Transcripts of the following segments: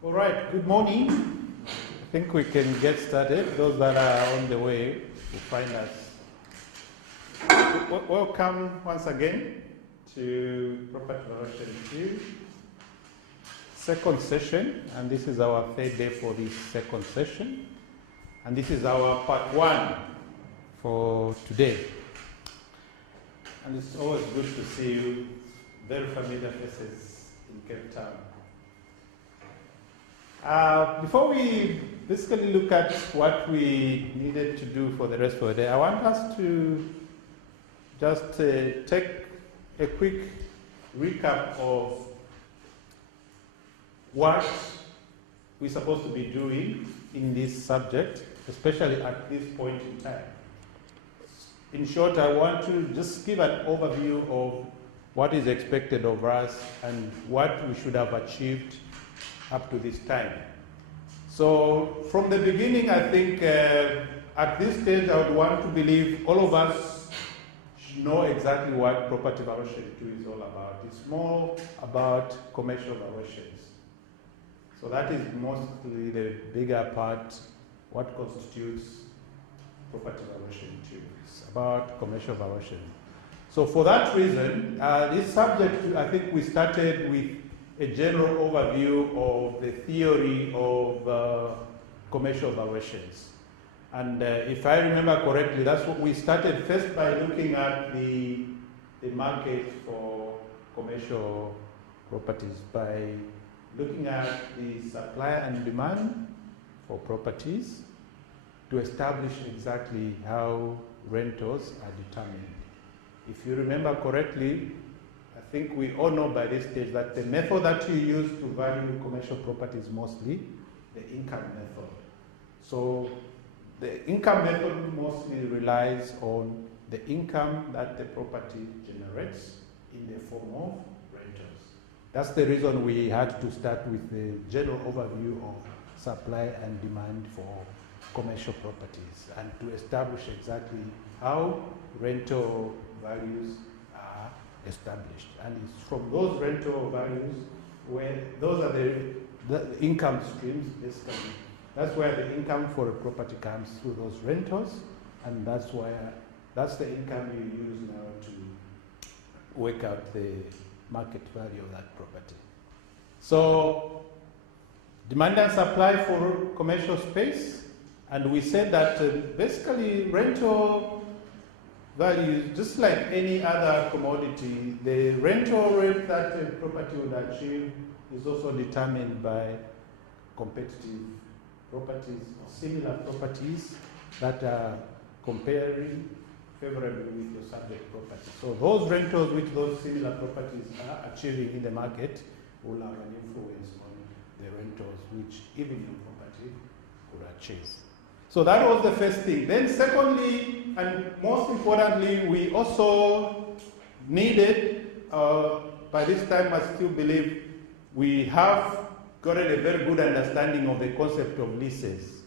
All right, good morning. I think we can get started. Those that are on the way will find us. Welcome once again to Property Valuation 2, second session, and this is our third day for this second session. And this is our part 1 for today. And it's always good to see you, very familiar faces in Cape Town. Before we basically look at what we needed to do for the rest of the day, I want us to just take a quick recap of what we're supposed to be doing in this subject, especially at this point in time. In short, I want to just give an overview of what is expected of us and what we should have achieved up to this time. So from the beginning, I think at this stage, I would want to believe all of us should know exactly what Property Valuation 2 is all about. It's more about commercial valuations. So that is mostly the bigger part, what constitutes Property Valuation 2. It's about commercial valuation. So for that reason, this subject, I think we started with a general overview of the theory of commercial valuations. And if I remember correctly, that's what we started first by looking at the market for commercial properties, by looking at the supply and demand for properties to establish exactly how rentals are determined. If you remember correctly, I think we all know by this stage that the method that you use to value commercial property is mostly the income method. So the income method mostly relies on the income that the property generates in the form of rentals. That's the reason we had to start with the general overview of supply and demand for commercial properties and to establish exactly how rental values are established. And it's from those rental values where those are the income streams, basically. That's where the income for a property comes through those rentals, and that's the income you use now to work out the market value of that property. So demand and supply for commercial space, and we said that basically rental value, just like any other commodity, the rental rate that a property would achieve is also determined by competitive properties or similar properties that are comparing favorably with your subject property. So those rentals which those similar properties are achieving in the market will have an influence on the rentals which even your property could achieve. So that was the first thing. Then secondly, and most importantly, we also needed, by this time I still believe, we have gotten a very good understanding of the concept of leases.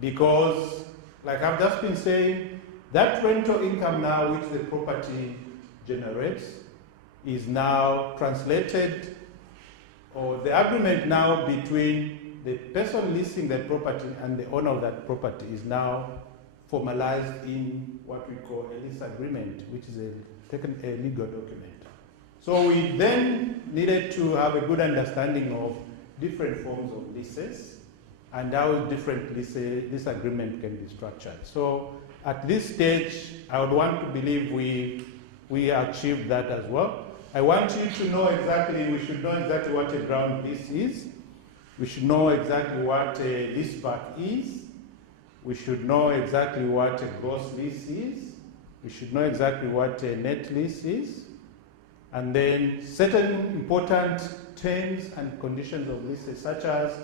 Because, like I've just been saying, that rental income now which the property generates is now translated, or the agreement now between the person leasing the property and the owner of that property is now formalized in what we call a lease agreement, which is a legal document. So we then needed to have a good understanding of different forms of leases and how different lease agreement can be structured. So at this stage, I would want to believe we achieved that as well. I want you to know exactly, we should know exactly what a ground lease is. We should know exactly what a leaseback is. We should know exactly what a gross lease is. We should know exactly what a net lease is. And then certain important terms and conditions of leases, such as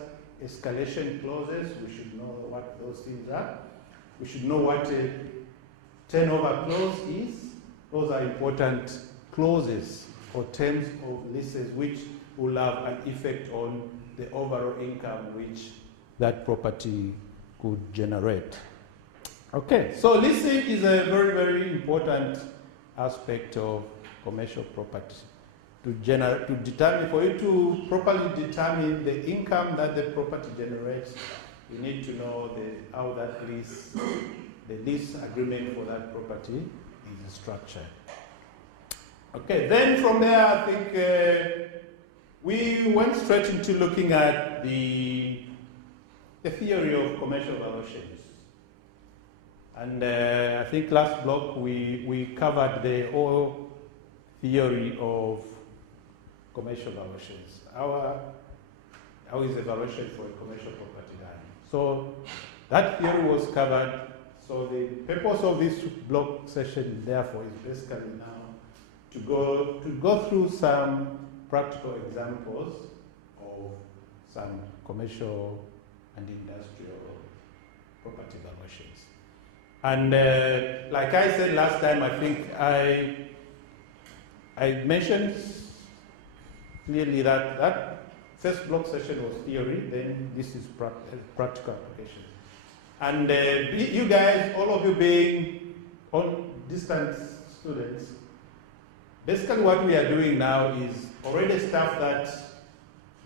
escalation clauses, we should know what those things are. We should know what a turnover clause is. Those are important clauses or terms of leases which will have an effect on the overall income which that property could generate. Okay, so leasing is a very, very important aspect of commercial property. for you to properly determine the income that the property generates, you need to know how that lease, the lease agreement for that property is structured. Okay, then from there, I think we went straight into looking at the theory of commercial valuations. And I think last block we covered the whole theory of commercial valuations. How is a valuation for a commercial property done? So that theory was covered. So the purpose of this block session, therefore, is basically now to go through some practical examples of some commercial and industrial property valuations. And like I said last time, I think I mentioned clearly that first block session was theory, then this is practical application. And you guys, all of you being on distance students, basically what we are doing now is already stuff that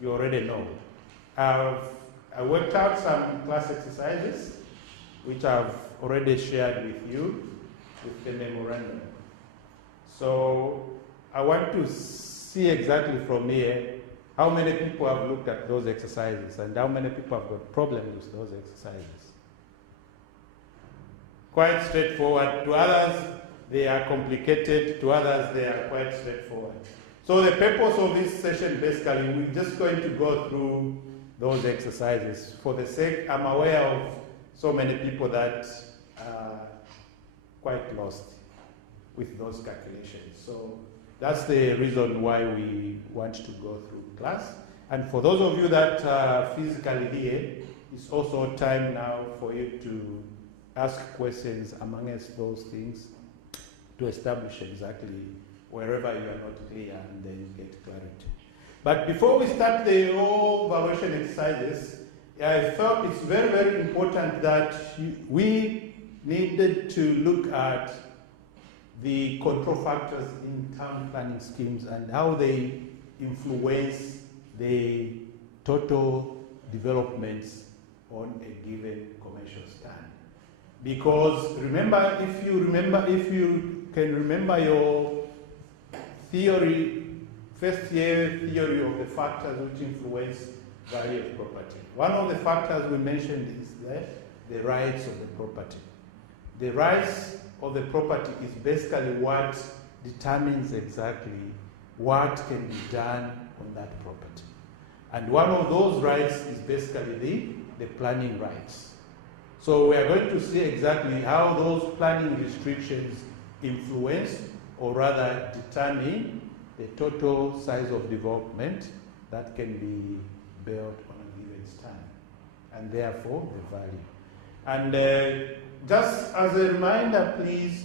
you already know. I worked out some class exercises, which I've already shared with you with the memorandum. So I want to see exactly from here how many people have looked at those exercises and how many people have got problems with those exercises. Quite straightforward. To others, they are complicated. To others, they are quite straightforward. So the purpose of this session, basically, we're just going to go through those exercises. For the sake, I'm aware of so many people that are quite lost with those calculations. So that's the reason why we want to go through class. And for those of you that are physically here, it's also time now for you to ask questions amongst those things to establish exactly wherever you are not clear and then get clarity. But before we start the whole valuation exercises, I felt it's very, very important that we needed to look at the control factors in town planning schemes and how they influence the total developments on a given commercial stand. Because remember, if you can remember your theory, first year theory of the factors which influence value of property. One of the factors we mentioned is the rights of the property. The rights of the property is basically what determines exactly what can be done on that property. And one of those rights is basically the planning rights. So we are going to see exactly how those planning restrictions influence or rather determine the total size of development that can be built on a given stand, and therefore the value. And just as a reminder, please,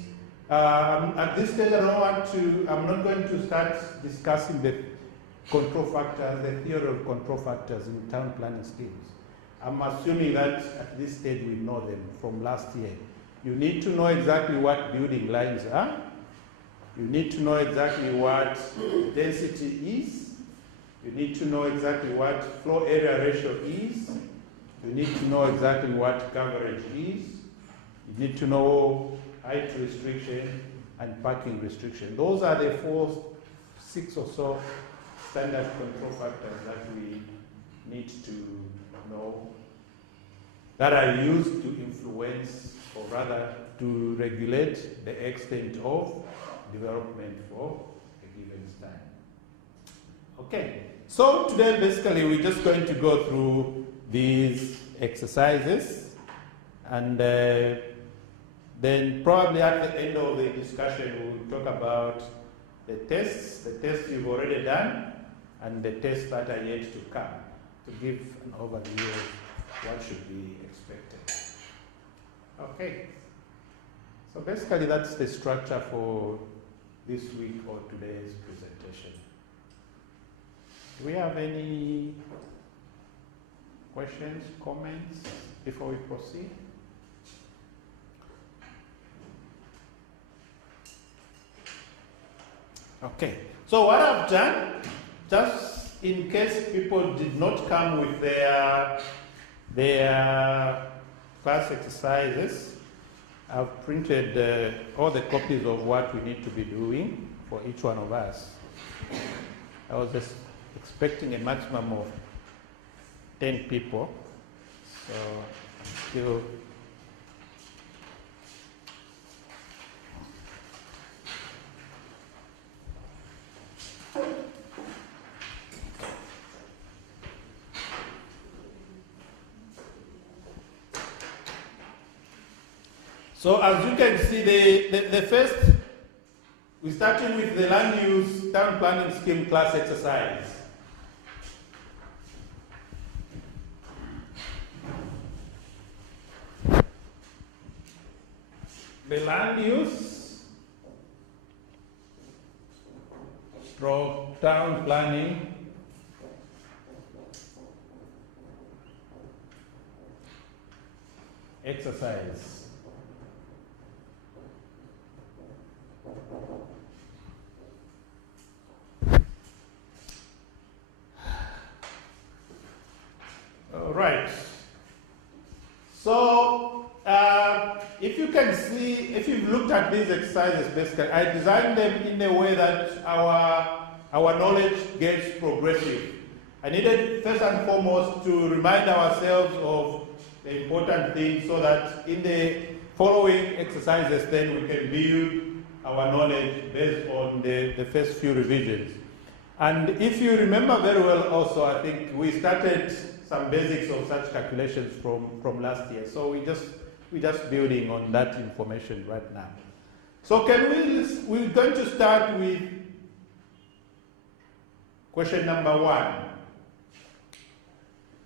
at this stage I'm not going to start discussing the control factors, the theory of control factors in town planning schemes. I'm assuming that at this stage we know them from last year. You need to know exactly what building lines are. You need to know exactly what density is. You need to know exactly what floor area ratio is. You need to know exactly what coverage is. You need to know height restriction and parking restriction. Those are the 6 or so standard control factors that we need to know that are used to influence or rather to regulate the extent of development for a given stand. Okay, so today basically we're just going to go through these exercises and then probably at the end of the discussion we'll talk about the tests you've already done and the tests that are yet to come to give an overview of what should be expected. Okay, so basically that's the structure for this week or today's presentation. Do we have any questions, comments before we proceed? Okay, So what I've done, just in case people did not come with their class exercises, I've printed all the copies of what we need to be doing for each one of us. I was just expecting a maximum of 10 people. So still so as you can see, the first, we're starting with the land use town planning scheme class exercise. The land use stroke town planning exercise. All right. So, if you can see, if you've looked at these exercises, basically, I designed them in a way that our knowledge gets progressive. I needed, first and foremost, to remind ourselves of the important things so that in the following exercises, then we can build our knowledge based on the first few revisions. And if you remember very well also, I think we started some basics of such calculations from last year. So we're just building on that information right now. So we're going to start with question number 1.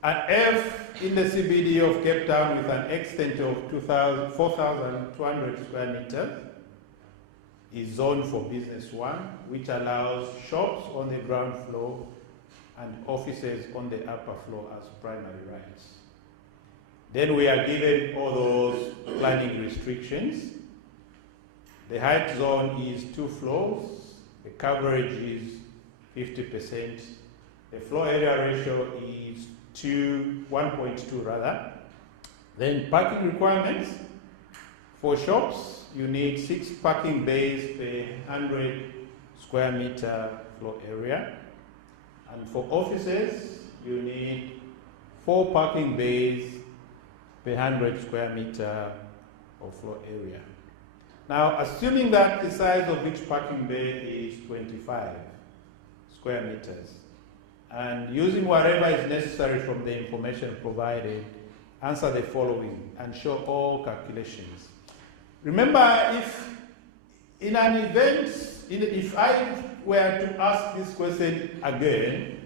An F in the CBD of Cape Town with an extent of 4,200 square meters is zoned for business 1, which allows shops on the ground floor and offices on the upper floor as primary rights. Then we are given all those planning restrictions. The height zone is 2 floors. The coverage is 50%. The floor area ratio is 1.2 rather. Then parking requirements. For shops, you need 6 parking bays per 100 square meter floor area. And for offices, you need 4 parking bays per 100 square meter of floor area. Now, assuming that the size of each parking bay is 25 square meters, and using whatever is necessary from the information provided, answer the following and show all calculations. Remember, if in an event, if I were to ask this question again,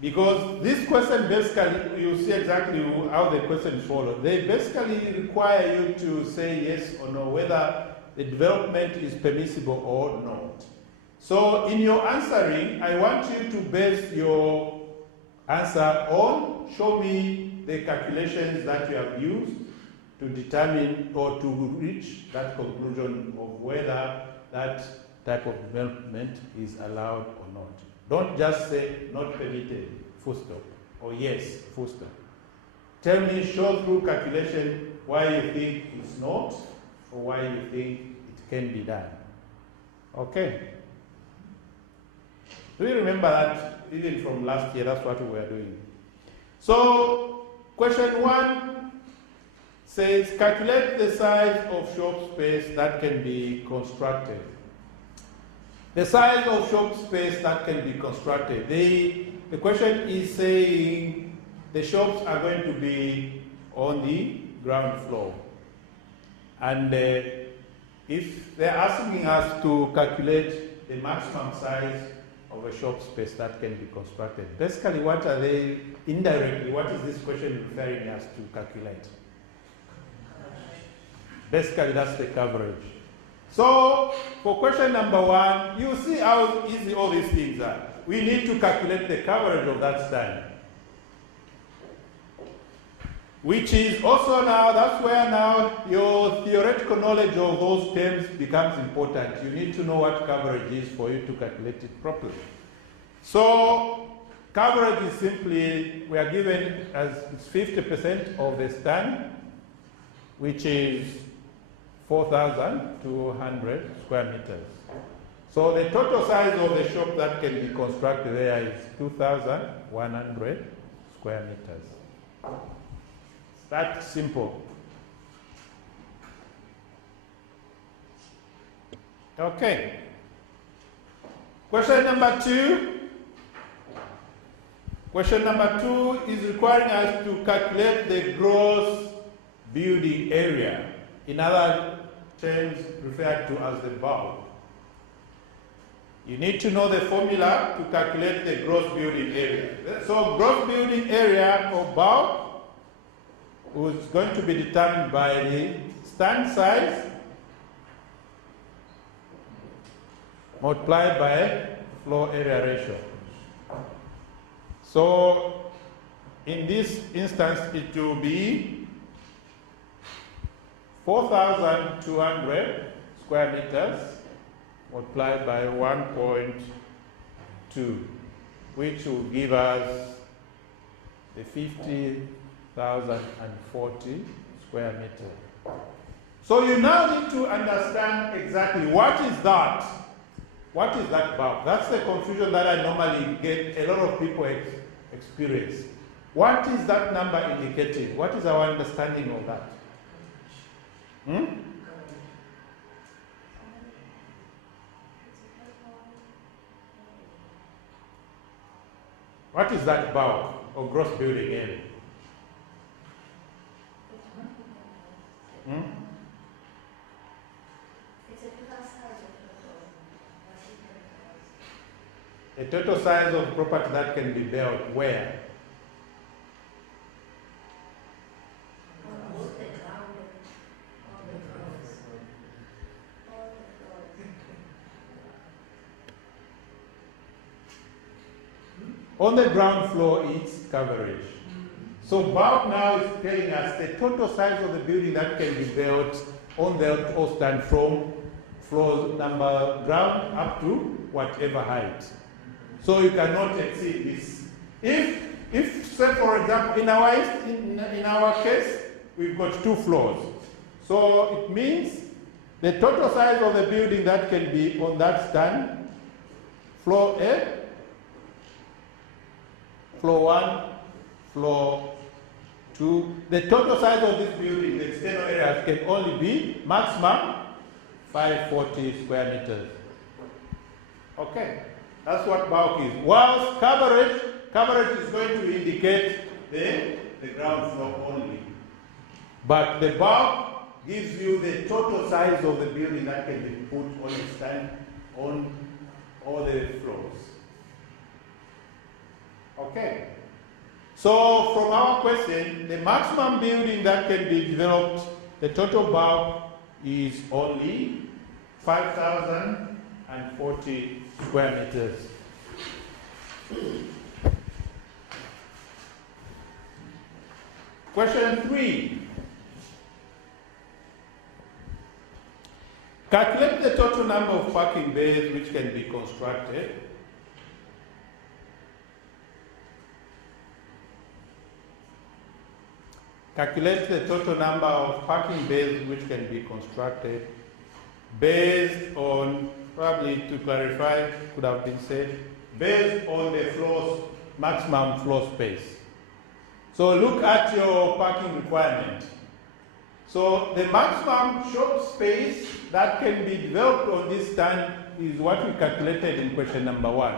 because this question basically, you see exactly how the question follows. They basically require you to say yes or no, whether the development is permissible or not. So in your answering, I want you to base your answer on, show me the calculations that you have used to determine or to reach that conclusion of whether that type of development is allowed or not. Don't just say not permitted, full stop, or yes, full stop. Tell me, show through calculation why you think it's not, or why you think it can be done. Okay. Do you remember that even from last year, that's what we were doing? So, question 1 says, calculate the size of shop space that can be constructed. The size of shop space that can be constructed. The question is saying the shops are going to be on the ground floor. And if they're asking us to calculate the maximum size of a shop space that can be constructed, basically what are they, indirectly, what is this question referring us to calculate? Basically that's the coverage. So, for question number 1, you see how easy all these things are. We need to calculate the coverage of that stand. which is also now, that's where now your theoretical knowledge of those terms becomes important. You need to know what coverage is for you to calculate it properly. So coverage is simply, we are given as 50% of the stand, which is 4,200 square meters. So the total size of the shop that can be constructed there is 2,100 square meters. That's simple. Okay. Question number 2. Question number 2 is requiring us to calculate the gross building area, in other terms referred to as the bulk. You need to know the formula to calculate the gross building area. So gross building area or bulk is going to be determined by the stand size multiplied by floor area ratio. So in this instance, it will be 4,200 square meters multiplied by 1.2, which will give us the 50,040 square meters. So you now need to understand exactly what is that. What is that bulk? That's the confusion that I normally get, a lot of people experience. What is that number indicating? What is our understanding of that? What is that bulk or gross building area? A total size of property that can be built where? On the ground floor, it's coverage. So bulk now is telling us the total size of the building that can be built on the or stand from floor number ground up to whatever height. So you cannot exceed this. If say for example, in our case, we've got 2 floors. So it means the total size of the building that can be on that stand, floor A, floor 1, floor 2. The total size of this building, the external areas, can only be maximum 540 square meters. Okay, that's what bulk is. Whilst coverage is going to indicate the ground floor only. But the bulk gives you the total size of the building that can be put on a stand on all the floors. Okay. So from our question, the maximum building that can be developed, the total bulk is only 5,040 square meters. Question 3. Calculate the total number of parking bays which can be constructed. Calculate the total number of parking bays which can be constructed based on, probably to clarify, could have been said, based on the floors, maximum floor space. So look at your parking requirement. So the maximum shop space that can be developed on this stand is what we calculated in question number 1.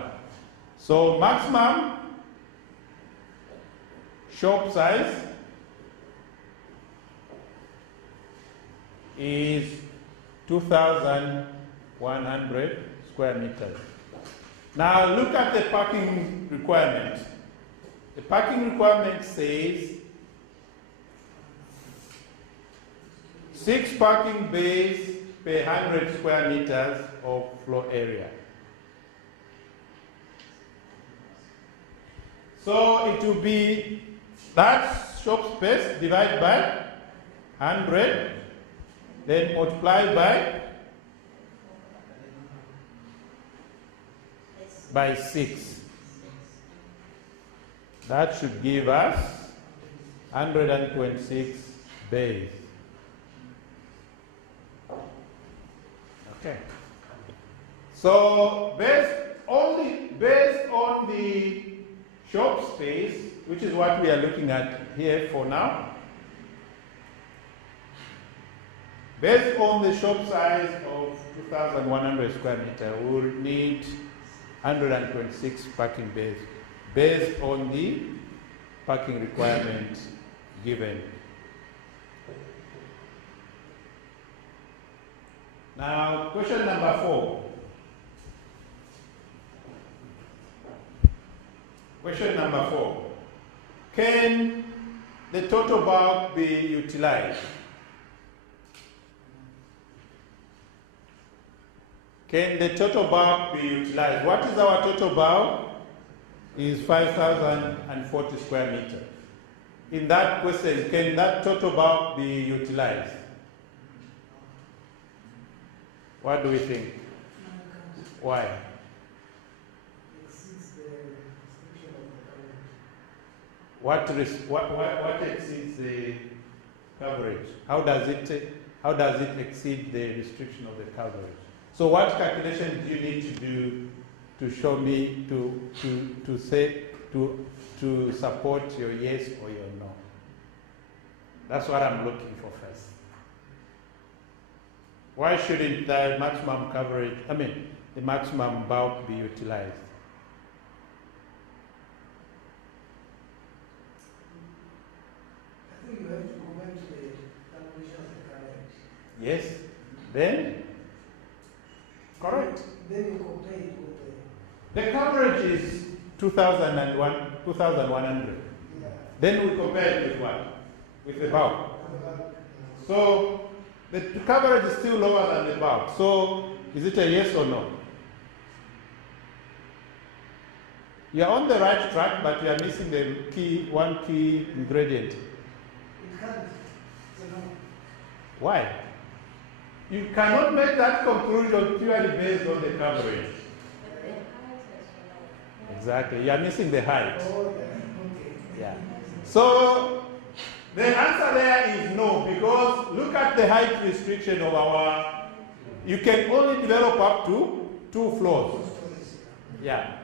So maximum shop size is 2,100 square meters. Now look at the parking requirement. The parking requirement says 6 parking bays per 100 square meters of floor area. So it will be, that shop space, divide by 100, then multiply by 6. That should give us 126 bays. Okay. So based on the shop space, which is what we are looking at here for now, based on the shop size of 2,100 square meter, we will need 126 parking bays based on the parking requirement given. Now, question number 4. Question number 4. Can the total bulk be utilized? Can the total bulk be utilized? What is our total bulk? Is 5,040 square meters. In that question, can that total bulk be utilized? What do we think? Why? What exceeds the coverage? How does it exceed the restriction of the coverage? So what calculation do you need to do to show me to support your yes or your no? That's what I'm looking for first. Why shouldn't the maximum coverage, the maximum bulk be utilized? I think you have to go back to the calculation of the coverage. Yes. Then? Correct. Then you compare it with the coverage is 2,100. Yeah. Then we compare it with what? With the bulk. So the coverage is still lower than the bulk. So is it a yes or no? You are on the right track, but you are missing the one key ingredient. It can't. It's a no. Why? You cannot make that conclusion purely based on the coverage. Exactly. You are missing the height. Oh, okay. Yeah. So the answer there is no, because look at the height restriction of our. You can only develop up to 2 floors. Yeah.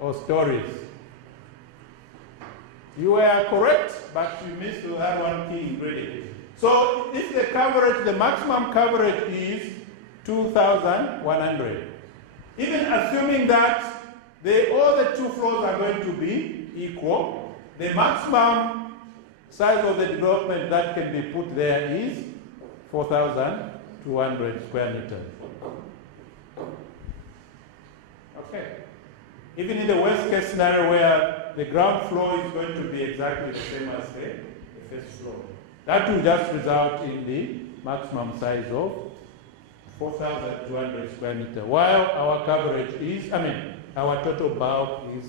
Or stories. You were correct, but you missed that one key ingredient. So if the coverage, the maximum coverage is 2,100, even assuming that all the 2 floors are going to be equal, the maximum size of the development that can be put there is 4,200 square meters. Okay. Even in the worst case scenario where the ground floor is going to be exactly the same as the first floor, that will just result in the maximum size of 4,200 square meters, while our coverage is, our total bulk is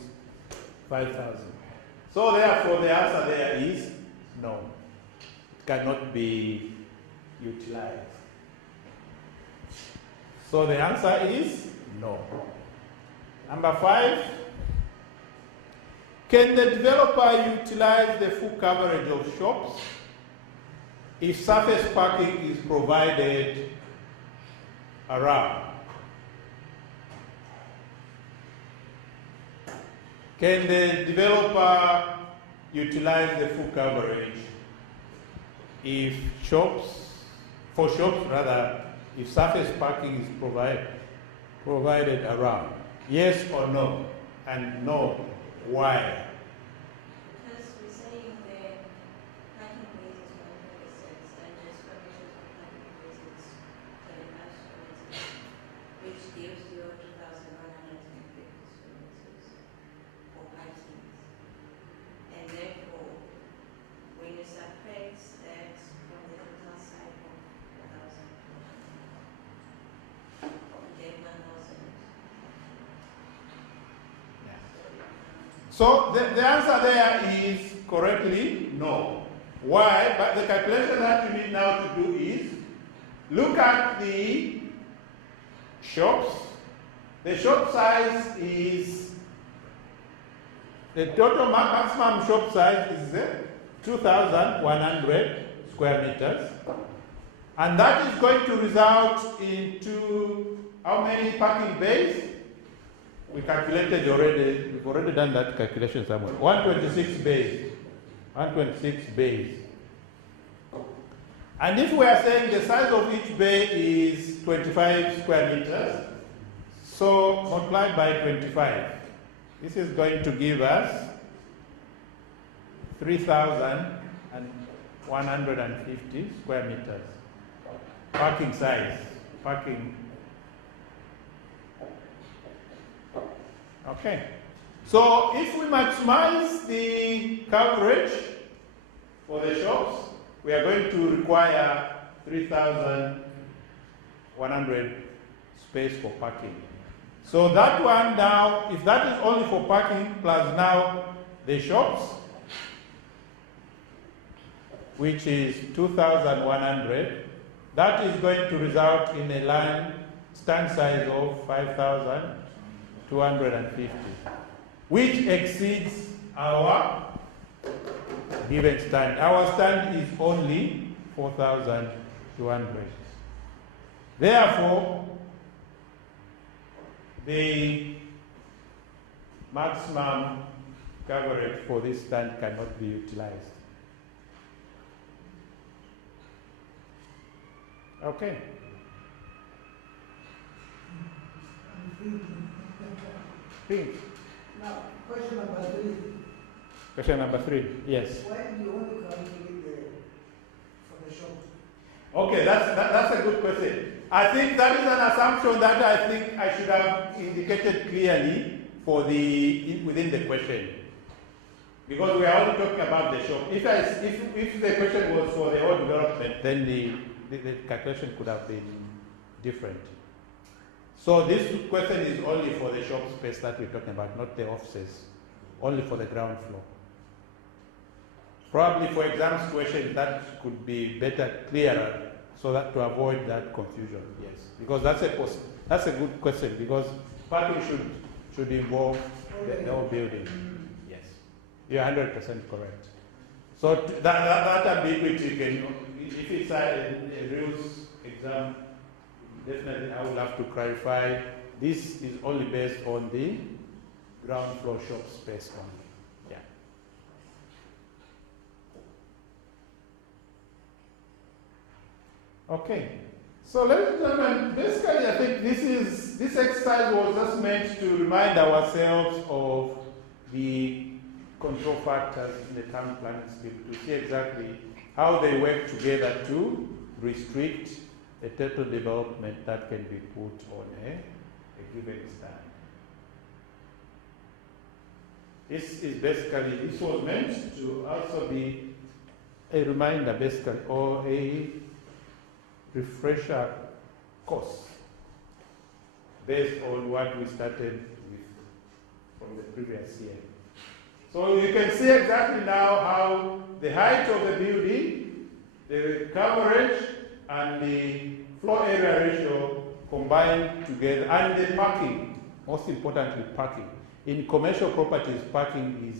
5,000. So therefore the answer there is no. It cannot be utilized. So the answer is no. Number 5, can the developer utilize the full coverage of shops if surface parking is provided around? Can the developer utilize the full coverage if if surface parking is provided around? Yes or no? And no, why? Because we're saying the parking place is 126 and the square meters of parking place is 25 square meters, which gives you 2,150 square meters for parking. And therefore, when you subtract that from the total side of 4,200, you get 1,000. So the answer there is correctly? No. Why? But the calculation that you need now to do is look at the shops. The shop size is, the total maximum shop size is 2,100 square meters. And that is going to result into how many parking bays? We calculated already, we've already done that calculation somewhere. 126 bays. 126 bays. And if we are saying the size of each bay is 25 square meters, so multiplied by 25, this is going to give us 3,150 square meters. Parking size, parking. Okay. So if we maximize the coverage for the shops, we are going to require 3,100 space for parking. So that one now, if that is only for parking plus now the shops, which is 2,100, that is going to result in a line stand size of 5,250, which exceeds our given stand. Our stand is only 4,200. Therefore, the maximum coverage for this stand cannot be utilized. Okay. Think. Now, question number 3. Question number 3, yes. Why do you only calculate for the shop? Okay, that's a good question. I think that is an assumption that I think I should have indicated clearly for within the question. Because we are only talking about the shop. If the question was for the whole development, then the calculation could have been different. So this question is only for the shop space that we're talking about, not the offices, only for the ground floor. Probably for exam situations that could be better, clearer, so that to avoid that confusion, yes. Because that's a good question, because parking should involve the whole building. Yes, you're 100% correct. So that ambiguity can, if it's a rules exam, definitely I will have to clarify. This is only based on the ground floor shop space only. Yeah. Okay. So ladies and gentlemen, basically I think this exercise was just meant to remind ourselves of the control factors in the town planning scheme to see exactly how they work together to restrict the total development that can be put on a given stand. This was meant to also be a reminder basically, or a refresher course based on what we started with from the previous year. So you can see exactly now how the height of the building, the coverage, and the floor area ratio combined together, and the parking, most importantly parking. In commercial properties, parking is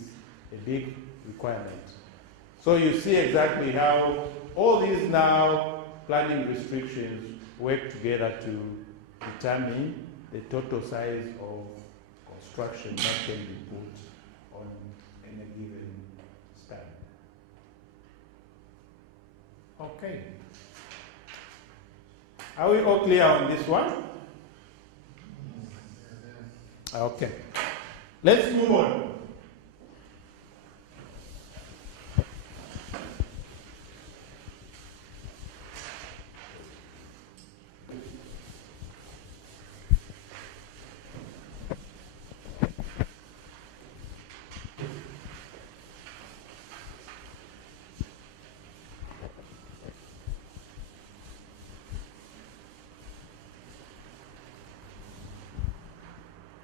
a big requirement. So you see exactly how all these now planning restrictions work together to determine the total size of construction that can be put on any given stand. Okay. Are we all clear on this one? Okay. Let's move on.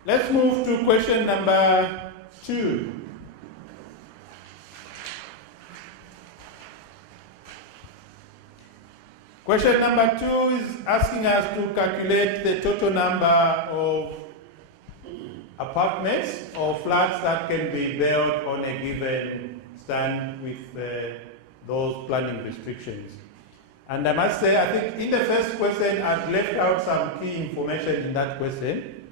Let's move to question number 2. Question number 2 is asking us to calculate the total number of apartments or flats that can be built on a given stand with those planning restrictions. And I must say, I think in the first question, I've left out some key information in that question,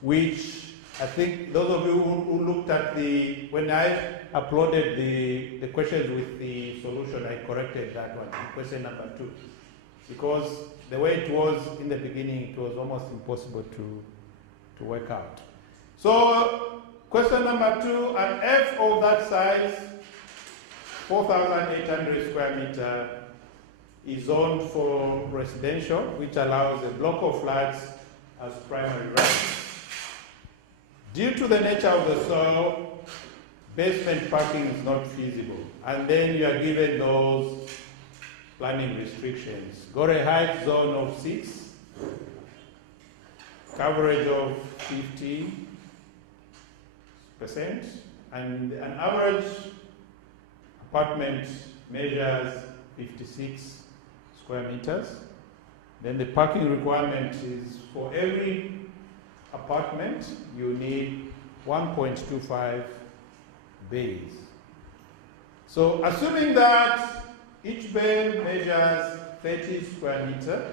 which I think those of you who looked at when I uploaded the questions with the solution, I corrected that one, question number 2. Because the way it was in the beginning, it was almost impossible to work out. So, question number 2, an F of that size, 4,800 square meter, is zoned for residential, which allows a block of flats as primary residence. Due to the nature of the soil, basement parking is not feasible. And then you are given those planning restrictions. Got a height zone of 6, coverage of 50%, and an average apartment measures 56 square meters. Then the parking requirement is for every apartment you need 1.25 bays. So assuming that each bay measures 30 square meters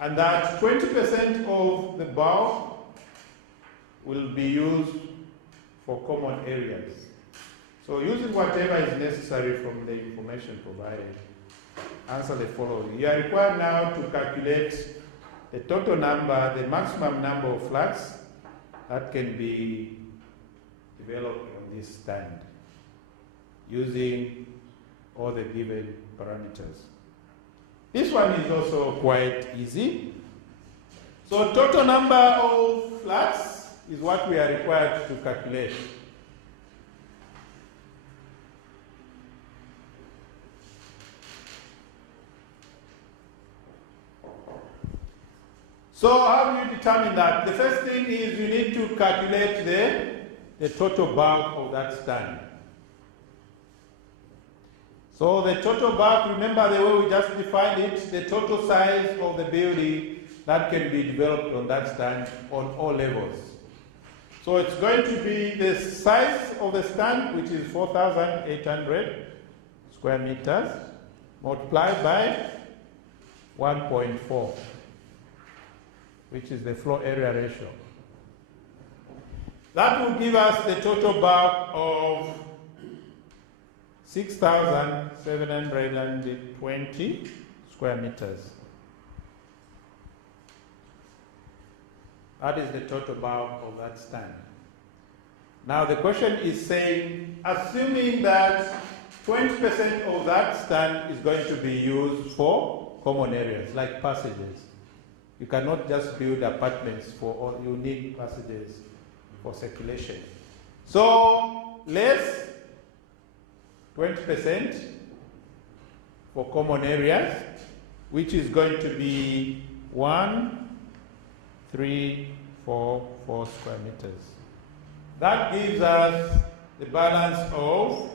and that 20% of the bulk will be used for common areas. So using whatever is necessary from the information provided, answer the following. You are required now to calculate the total number, the maximum number of flats that can be developed on this stand using all the given parameters. This one is also quite easy. So total number of flats is what we are required to calculate. So how do you determine that? The first thing is you need to calculate the total bulk of that stand. So the total bulk, remember the way we just defined it, the total size of the building that can be developed on that stand on all levels. So it's going to be the size of the stand, which is 4,800 square meters, multiplied by 1.4. which is the floor area ratio. That will give us the total bulk of 6,720 square meters. That is the total bulk of that stand. Now the question is saying, assuming that 20% of that stand is going to be used for common areas, like passages. You cannot just build apartments for all, you need passages for circulation. So less 20% for common areas, which is going to be 1,344 square meters. That gives us the balance of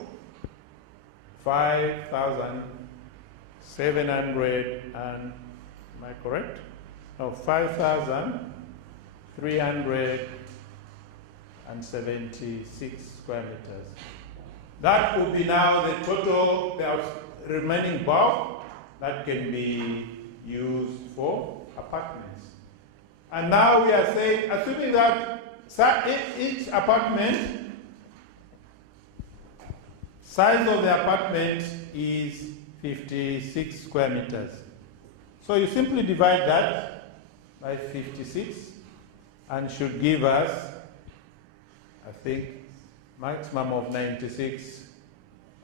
5,700 and, am I correct? No, 5,376 square meters. That would be now the total, the remaining bulk that can be used for apartments. And now we are saying, assuming that each apartment, size of the apartment is 56 square meters. So you simply divide that by 56 and should give us, I think, maximum of 96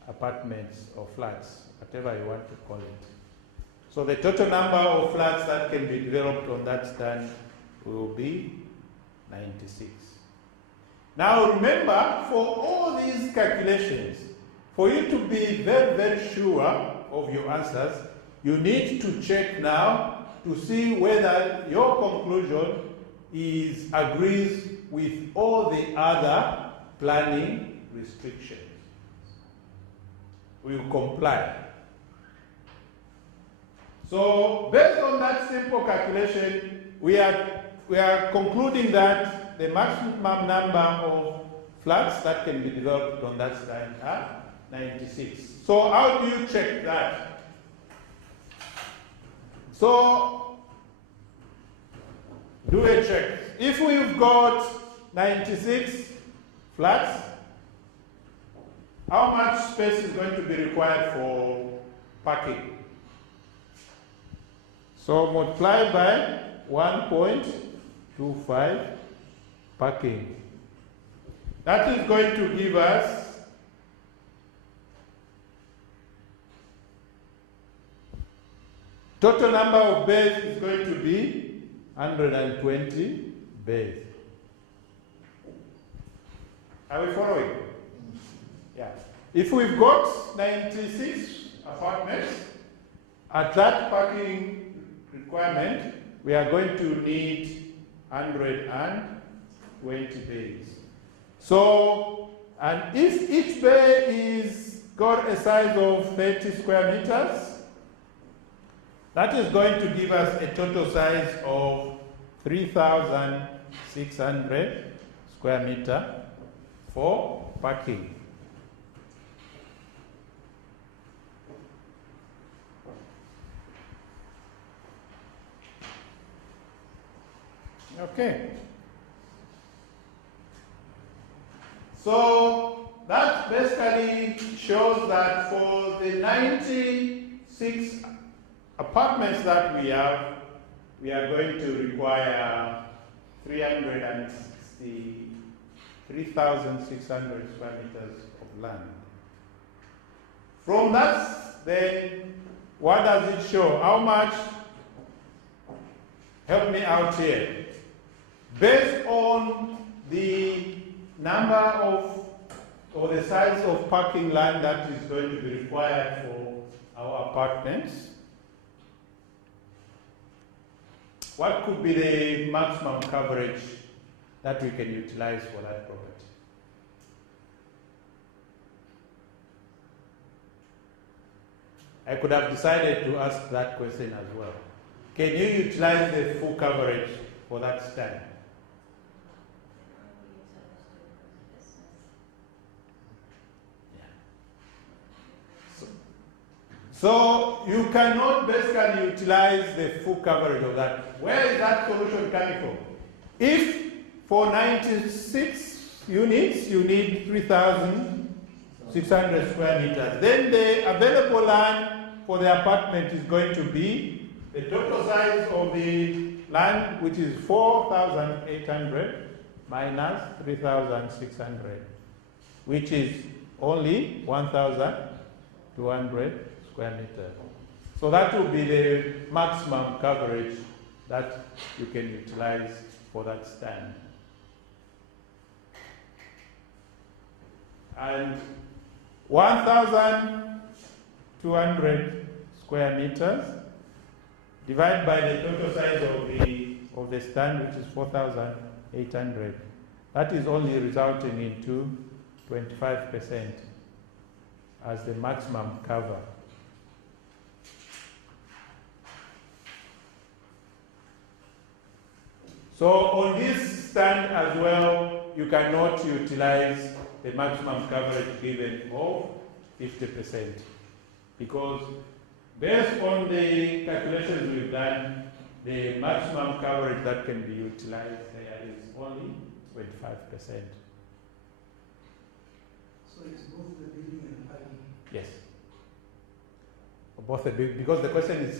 apartments or flats, whatever you want to call it. So the total number of flats that can be developed on that stand will be 96. Now remember, for all these calculations, for you to be very, very sure of your answers, you need to check now to see whether your conclusion agrees with all the other planning restrictions. We will comply. So based on that simple calculation, we are concluding that the maximum number of flats that can be developed on that stand are 96. So how do you check that? So do a check. If we've got 96 flats, how much space is going to be required for parking? So multiply by 1.25 parking. That is going to give us total number of bays is going to be 120 bays. Are we following? Yeah. If we've got 96 apartments, at that parking requirement, we are going to need 120 bays. So, and if each bay is got a size of 30 square meters, that is going to give us a total size of 3,600 square meter for parking. Okay. So that basically shows that for the 96 apartments that we have, we are going to require 3,600 square meters of land. From that, then, what does it show? How much? Help me out here. Based on the number of, or the size of parking land that is going to be required for our apartments, what could be the maximum coverage that we can utilize for that property? I could have decided to ask that question as well. Can you utilize the full coverage for that stand? So you cannot basically utilize the full coverage of that. Where is that solution coming from? If for 96 units you need 3,600 square meters, then the available land for the apartment is going to be the total size of the land, which is 4,800 minus 3,600, which is only 1,200 square meters. So that will be the maximum coverage that you can utilize for that stand. And 1,200 square meters divided by the total size of the stand, which is 4,800. That is only resulting into 25% as the maximum cover. So on this stand as well, you cannot utilize the maximum coverage given of 50%, because based on the calculations we've done, the maximum coverage that can be utilized there is only 25%. So it's both the building and the parking? Yes. Both the big, because the question is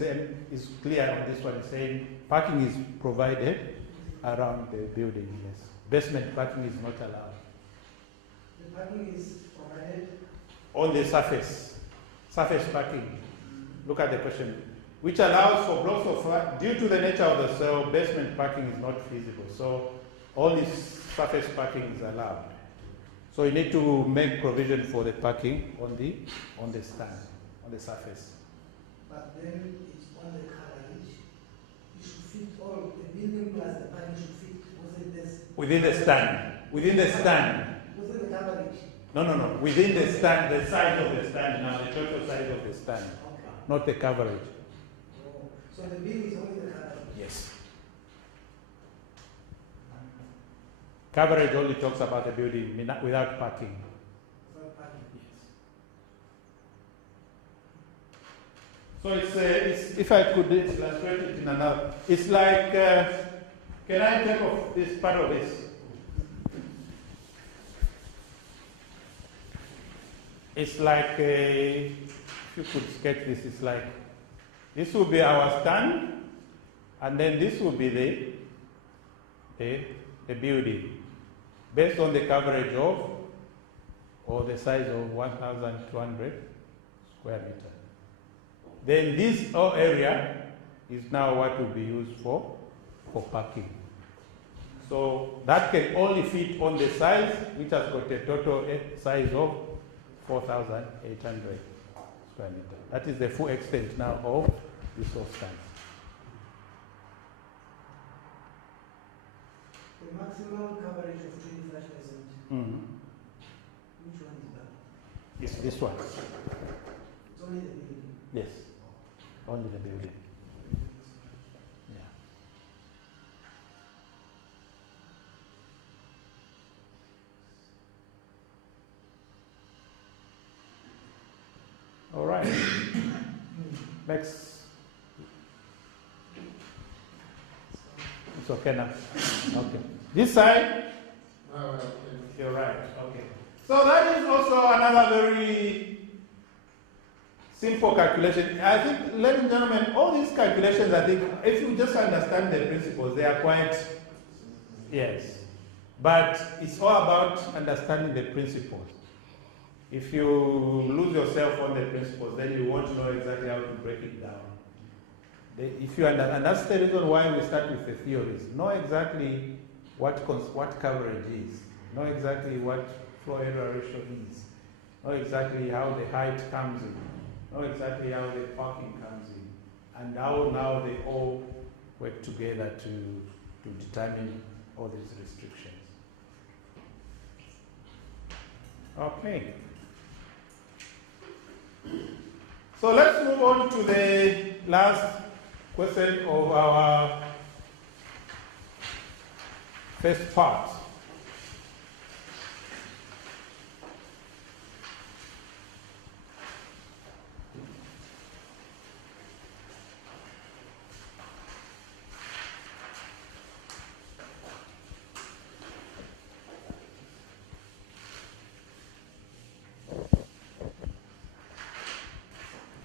clear on this one. It's saying parking is provided around the building, yes. Basement parking is not allowed. The parking is provided? On the surface parking. Look at the question. Which allows for blocks of flat. Due to the nature of the cell, basement parking is not feasible. So only surface parking is allowed. So you need to make provision for the parking on the stand, on the surface. But then it's on the coverage. It should fit all, the building plus the parking should fit within the stand. Within the stand. Within the coverage? No. Within the stand, the size of the stand now, the total size of the stand, Okay. not the coverage. Oh. So the bill is only the coverage. Yes. Coverage only talks about the building without parking. Without parking. So it's if I could illustrate it in another, it's like, can I take off this part of this? It's like, if you could sketch this, it's like, this will be our stand, and then this will be the building, based on the coverage of, or the size of 1,200 square meters. Then this whole area is now what will be used for parking. So that can only fit on the size, which has got a total size of 4,800 square meters. That is the full extent now of this whole stand. The maximum coverage of 25%. Mm-hmm. Which one is that? It's this one. It's only the building. Yes. Only the building. Yeah. All right. Next. It's okay now. Okay. This side? You're right. Okay. So that is also another very simple calculation. I think, ladies and gentlemen, all these calculations, I think, if you just understand the principles, they are quite, yes. But it's all about understanding the principles. If you lose yourself on the principles, then you won't know exactly how to break it down. If you and that's the reason why we start with the theories. Know exactly what coverage is. Know exactly what floor area ratio is. Know exactly how the height comes in. Know exactly how the parking comes in. And how now they all work together to determine all these restrictions. Okay. So let's move on to the last question of our first part.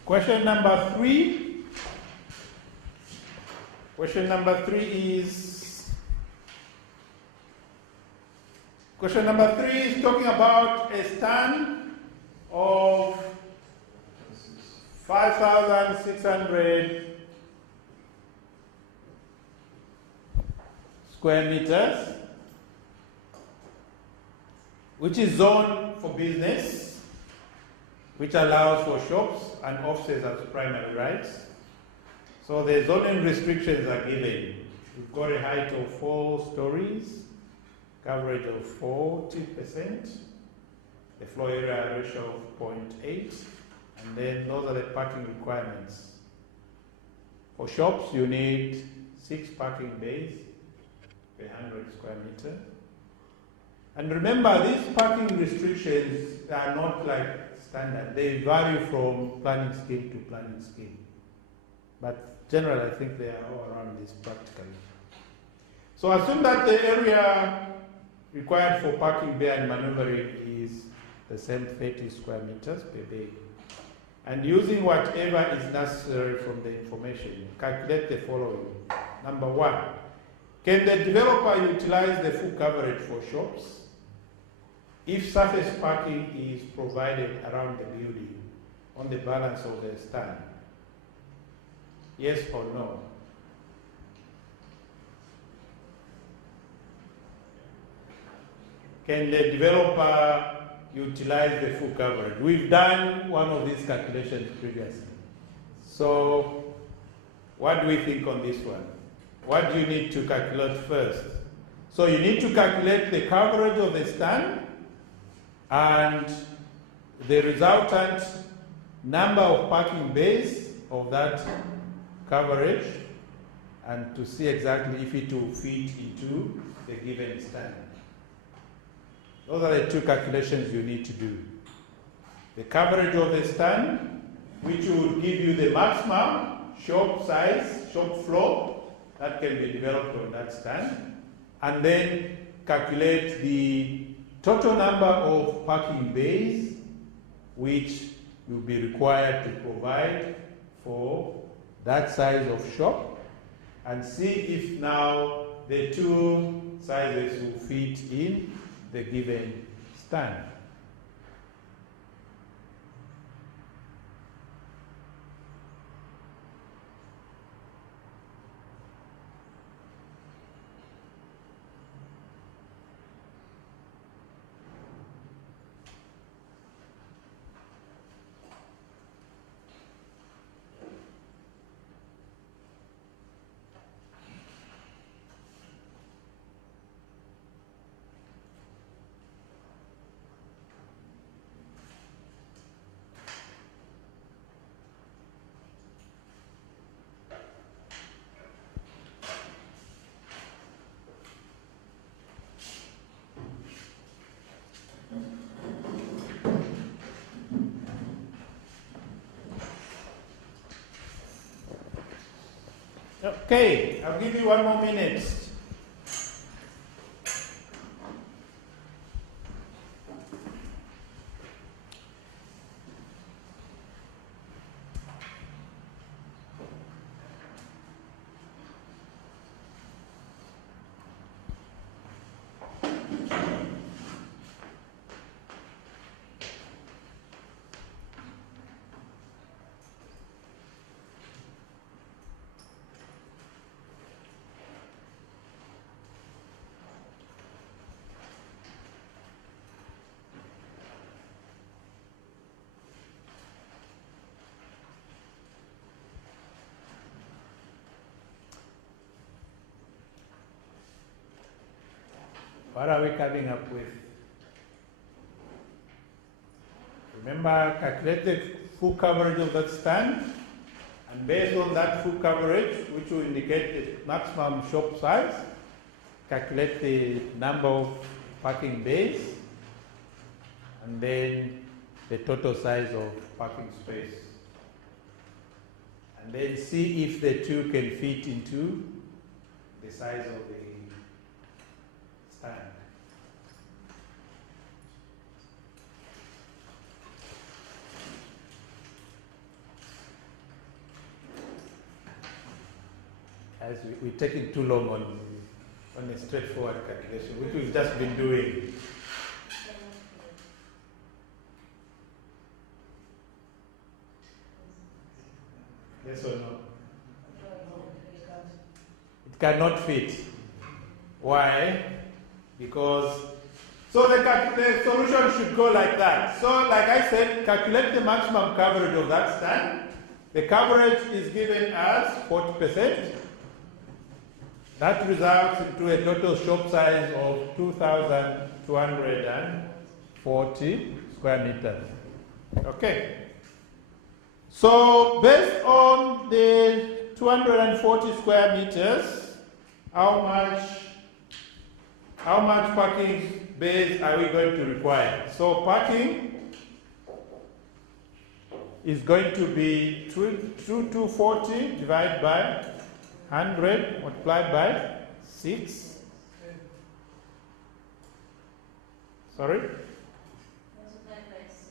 Question number 3. Question number 3 is talking about a stand of 5,600 square meters, which is zoned for business, which allows for shops and offices as primary rights. So the zoning restrictions are given. We've got a height of 4 stories, coverage of 40%, the floor area ratio of 0.8, and then those are the parking requirements. For shops, you need 6 parking bays per 100 square meter. And remember, these parking restrictions are not like standard. They vary from planning scheme to planning scheme. But generally, I think they are all around this practically. So assume that the area required for parking bay and maneuvering is the same 30 square meters per bay. And using whatever is necessary from the information, calculate the following. Number 1, can the developer utilize the full coverage for shops if surface parking is provided around the building on the balance of the stand? Yes or no? Can the developer utilize the full coverage? We've done one of these calculations previously. So what do we think on this one? What do you need to calculate first? So you need to calculate the coverage of the stand and the resultant number of parking bays of that coverage and to see exactly if it will fit into the given stand. Those are the two calculations you need to do. The coverage of the stand, which will give you the maximum shop size, shop floor that can be developed on that stand, and then calculate the total number of parking bays which will be required to provide for that size of shop, and see if now the two sizes will fit in the given stand. Okay, I'll give you 1 more minute. What are we coming up with? Remember, calculate the full coverage of that stand, and based on that full coverage, which will indicate the maximum shop size, calculate the number of parking bays, and then the total size of parking space. And then see if the two can fit into the size of the stand. As we're taking too long on a straightforward calculation, which we've just been doing. Yes or no? It cannot fit. Why? Because, so the solution should go like that. So like I said, calculate the maximum coverage of that stand. The coverage is given as 40%. That results into a total shop size of 2,240 square meters. Okay. So based on the 240 square meters, how much parking bays are we going to require? So parking is going to be 240 divided by 100 multiplied by 6. Sorry? Multiplied by 6.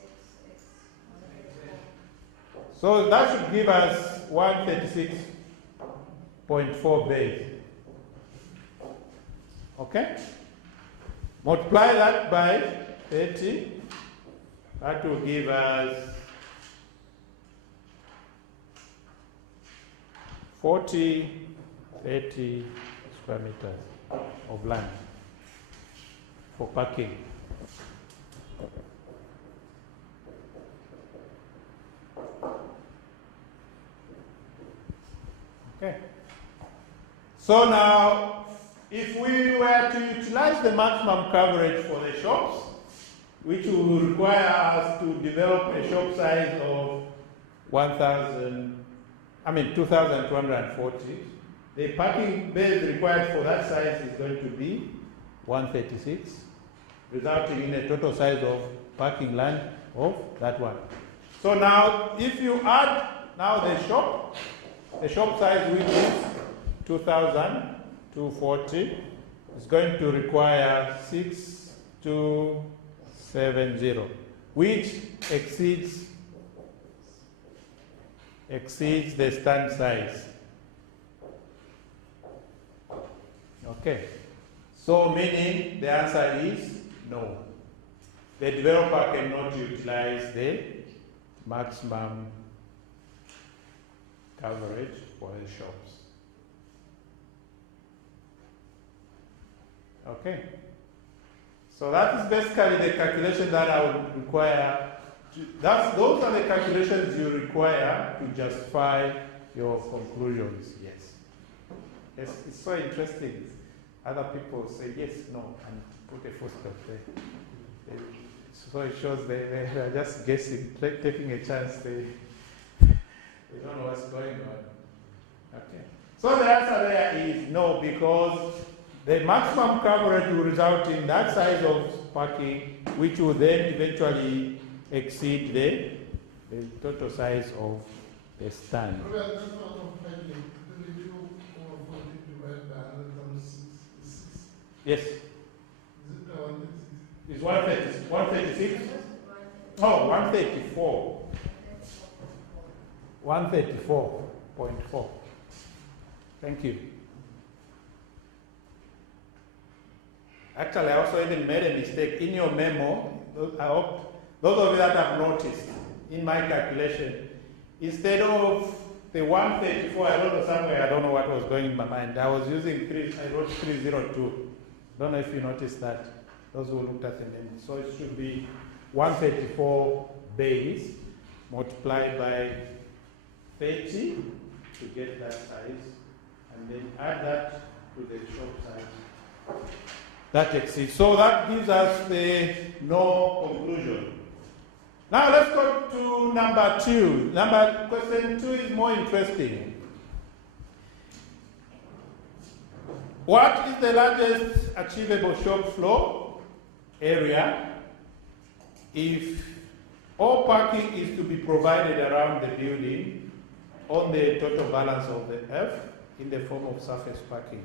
So that should give us 136.4 bays. Okay? Multiply that by 30. That will give us 30 square meters of land for parking. Okay. So now, if we were to utilize the maximum coverage for the shops, which will require us to develop a shop size of 1,000 2,240. The parking base required for that size is going to be 136, resulting in a total size of parking land of that one. So now, if you add now the shop size, which is 2,240, is going to require 6,270, which exceeds the stand size. Okay. So meaning the answer is no. The developer cannot utilize the maximum coverage for the shops. Okay. So that is basically the calculation that I would require. Those are the calculations you require to justify your conclusions. Yes. Yes, it's so interesting. Other people say yes, no, and put a full stop there. So it shows they are just guessing, taking a chance. They don't know what's going on. Okay. So the answer there is no, because the maximum coverage will result in that size of parking, which will then eventually exceed the total size of the stand. Yes. Is 136? Oh, 134. 134.4. Thank you. Actually, I also even made a mistake in your memo. I hope those of you that have noticed in my calculation, instead of the 134, I wrote somewhere, I don't know what was going in my mind. I was using I wrote 302. Don't know if you noticed that. Those who looked at the memo. So it should be 134 base multiplied by 30 to get that size, and then add that to the shop size. That exceeds. So that gives us the no conclusion. Now let's go to number 2. Question 2 is more interesting. What is the largest achievable shop floor area if all parking is to be provided around the building on the total balance of the F in the form of surface parking?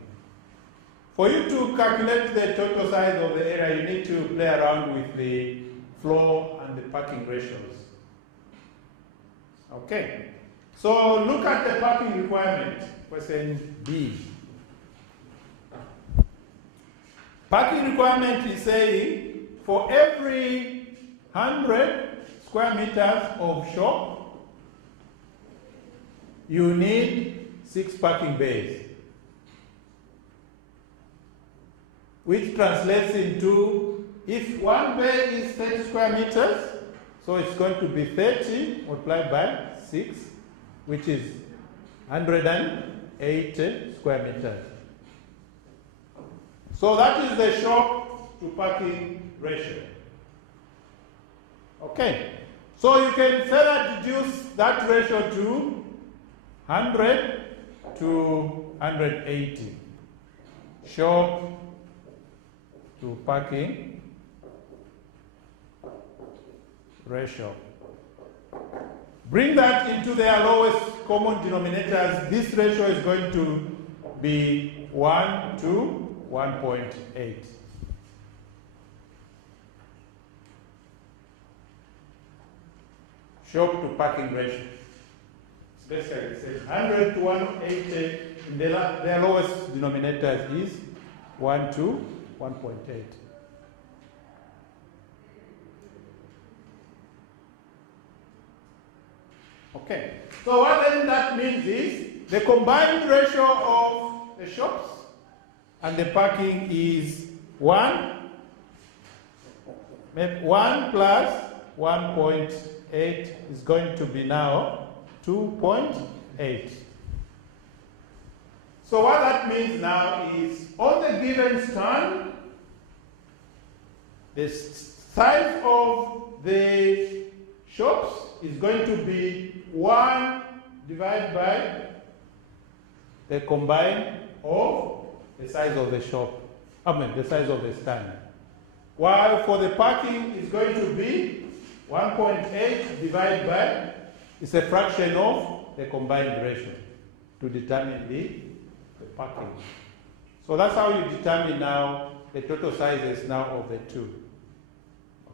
For you to calculate the total size of the area, you need to play around with the floor and the parking ratios. Okay. So look at the parking requirement, question B. Parking requirement is saying for every 100 square meters of shop, you need 6 parking bays, which translates into, if one bay is 30 square meters, so it's going to be 30 multiplied by 6, which is 180 square meters. So that is the shop to parking ratio. Okay. So you can further reduce that ratio to 100 to 180. Shop to parking ratio. Bring that into their lowest common denominators. This ratio is going to be 1 to 1.8. Shop to parking ratio. Basically, it says 100 to 180. Their lowest denominator is 1 to 1.8. Okay. So what then that means is the combined ratio of the shops and the parking is 1 plus 1.8 is going to be now 2.8. So what that means now is on the given stand, the size of the shops is going to be 1 divided by the combined of the size of the shop, the size of the stand. While for the parking, it's going to be 1.8 divided by, it's a fraction of the combined ratio to determine the parking. So that's how you determine now the total sizes now of the two.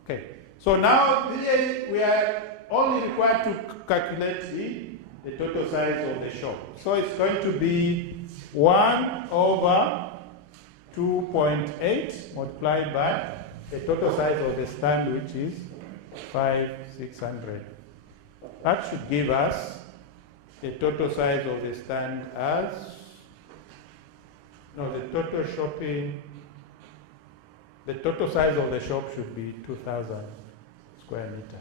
Okay. So now we are only required to calculate the total size of the shop. So it's going to be 1 over 2.8 multiplied by the total size of the stand, which is 5,600. That should give us the total size of the stand as, no, the total size of the shop should be 2,000 square meter.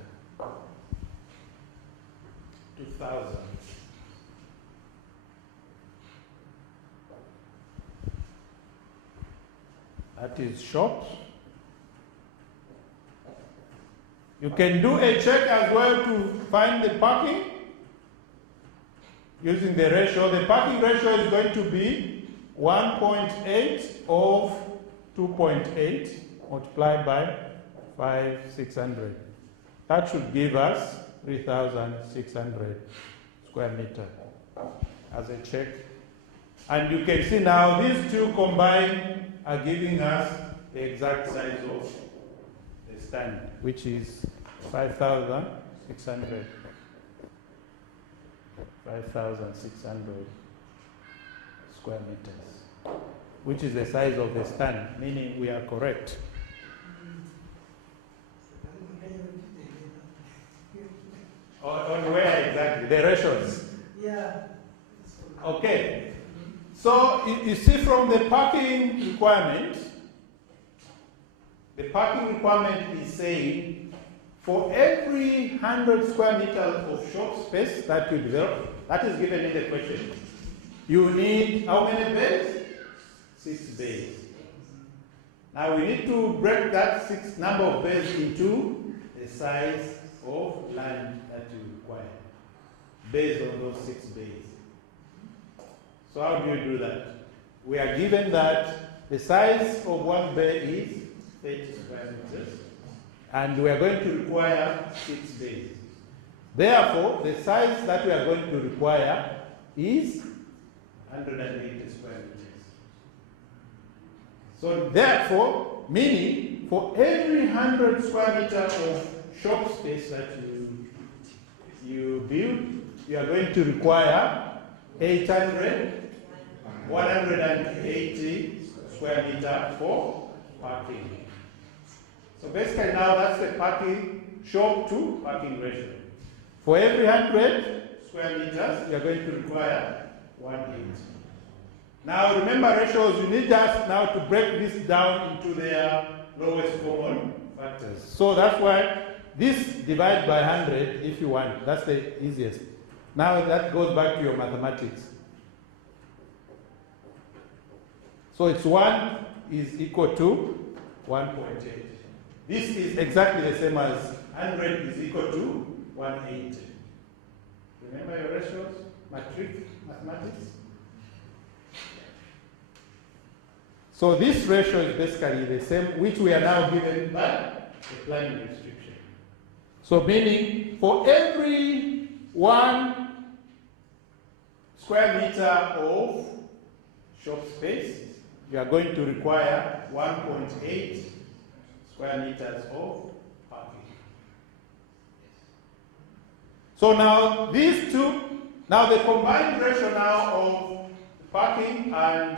2,000. That is shops. You can do a check as well to find the parking using the ratio. The parking ratio is going to be 1.8 of 2.8 multiplied by 5,600. That should give us 3,600 square meter as a check. And you can see now these two combined are giving us the exact size of the stand, which is 5,600. 5,600 square meters, which is the size of the stand, meaning we are correct. On where exactly? The ratios? Yeah. Okay. So you see from the parking requirement is saying for every 100 square meters of shop space that you develop, that is given in the question, you need how many bays? 6 bays. Now we need to break that number of bays into the size of land that you require based on those 6 bays. So how do you do that? We are given that the size of one bay is 30 square meters, and we are going to require 6 bays. Therefore, the size that we are going to require is 180 square meters. So therefore, meaning for every 100 square meters of shop space that you build, you are going to require 180 square meters for parking. So basically now that's the parking shop to parking ratio. For every 100 square meters, you are going to require 180. Now remember ratios, you need us now to break this down into their lowest common factors. So that's why this divide by 100 if you want. That's the easiest. Now that goes back to your mathematics. So it's 1 is equal to 1.8. This is exactly the same as 100 is equal to 180. Remember your ratios? Mathematics? So this ratio is basically the same, which we are now given by the planning restriction. So meaning for every 1 square meter of shop space, you are going to require 1.8 square meters of parking. So now these two, now the combined ratio now of parking and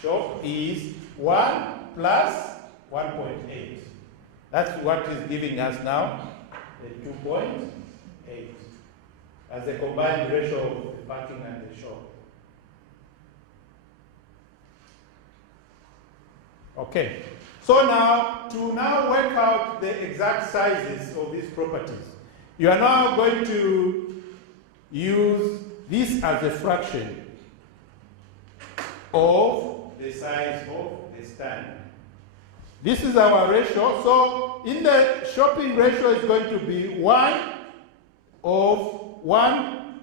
shop is 1 plus 1.8. That's what is giving us now the 2.8 as the combined ratio of the parking and the shop. Okay, so now to work out the exact sizes of these properties, you are now going to use this as a fraction of the size of the stand. This is our ratio. So in the shopping ratio is going to be 1 of 1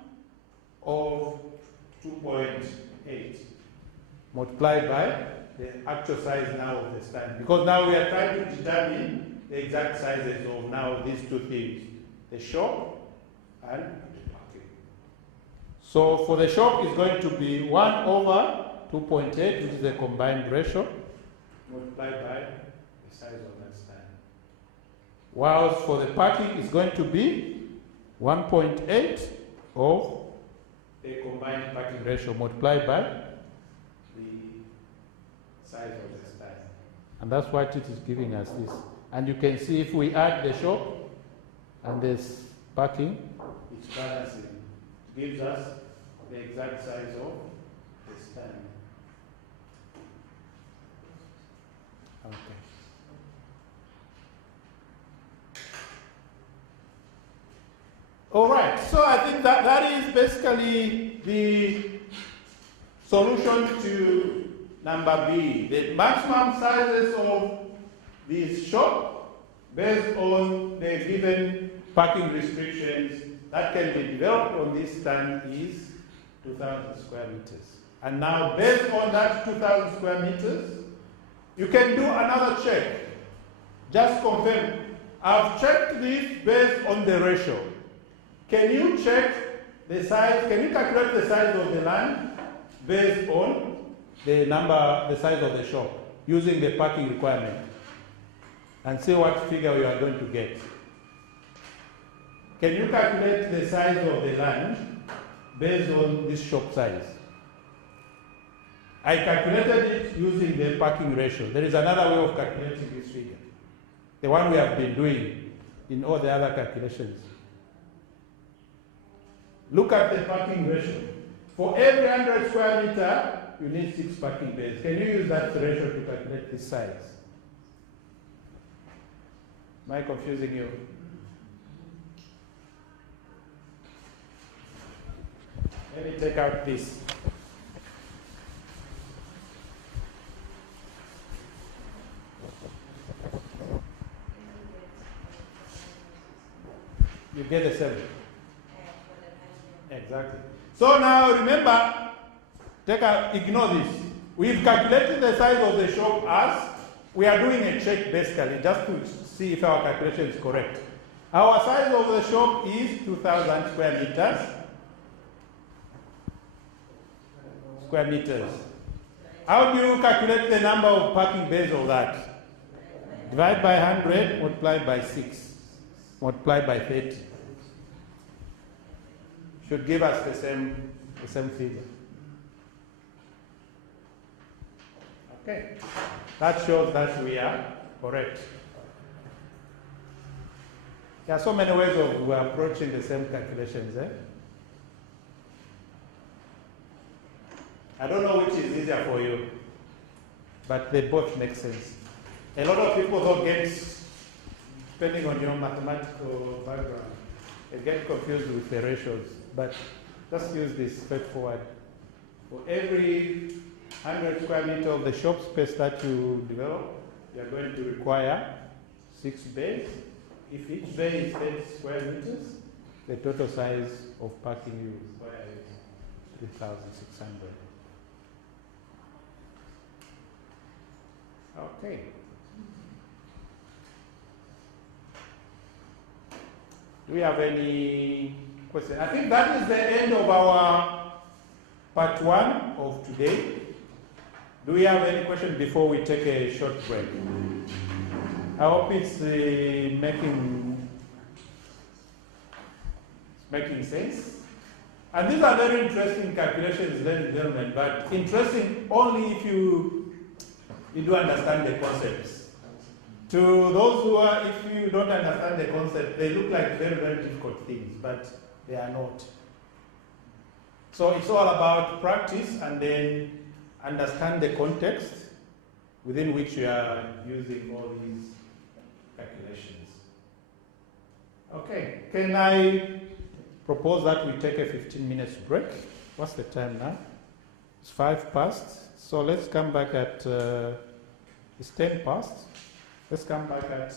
of 2.8 multiplied by the actual size now of the stand. Because now we are trying to determine the exact sizes of now these two things, the shop and the parking. So for the shop, it's going to be 1 over 2.8, which is the combined ratio, multiplied by the size of that stand. Whilst for the parking, it's going to be 1.8 of the combined parking ratio multiplied by the size of the stand. And that's what it is giving us this. And you can see if we add the shop and this parking, it's balancing. It gives us the exact size of the stand. Okay. All right, so I think that is basically the solution to number B. The maximum sizes of this shop based on the given parking restrictions that can be developed on this stand is 2,000 square meters. And now based on that 2,000 square meters, you can do another check. Just confirm. I've checked this based on the ratio. Can you check the size, can you calculate the size of the land based on the size of the shop using the parking requirement and see what figure you are going to get? Can you calculate the size of the land based on this shop size? I calculated it using the parking ratio. There is another way of calculating this figure, the one we have been doing in all the other calculations. Look at the parking ratio. For every 100 square meter, you need 6 parking bays. Can you use that ratio to calculate this size? Am I confusing you? Let me take out this. You get a 7. Exactly. So now remember, ignore this. We've calculated the size of the shop as, we are doing a check basically, just to see if our calculation is correct. Our size of the shop is 2,000 square meters. How do you calculate the number of parking bays of that? Divide by 100, multiply by 6, multiply by 30. Should give us the same figure. Okay, that shows that we are correct. There are so many ways of approaching the same calculations. I don't know which is easier for you, but they both make sense. A lot of people don't get, depending on your mathematical background, they get confused with the ratios. But just use this straightforward. For every 100 square meter of the shop space that you develop, you are going to require 6 bays. If each bay is 10 square meters, the total size of parking you require is 3,600. Okay. Do we have any question? I think that is the end of our part 1 of today. Do we have any question before we take a short break? I hope it's making sense. And these are very interesting calculations, ladies and gentlemen, but interesting only if you do understand the concepts. To those who are, if you don't understand the concept, they look like very, very difficult things, but they are not. So it's all about practice and then understand the context within which you are using all these calculations. Okay, can I propose that we take a 15 minutes break? What's the time now? It's 5 past. So let's come back at, it's 10 past. Let's come back at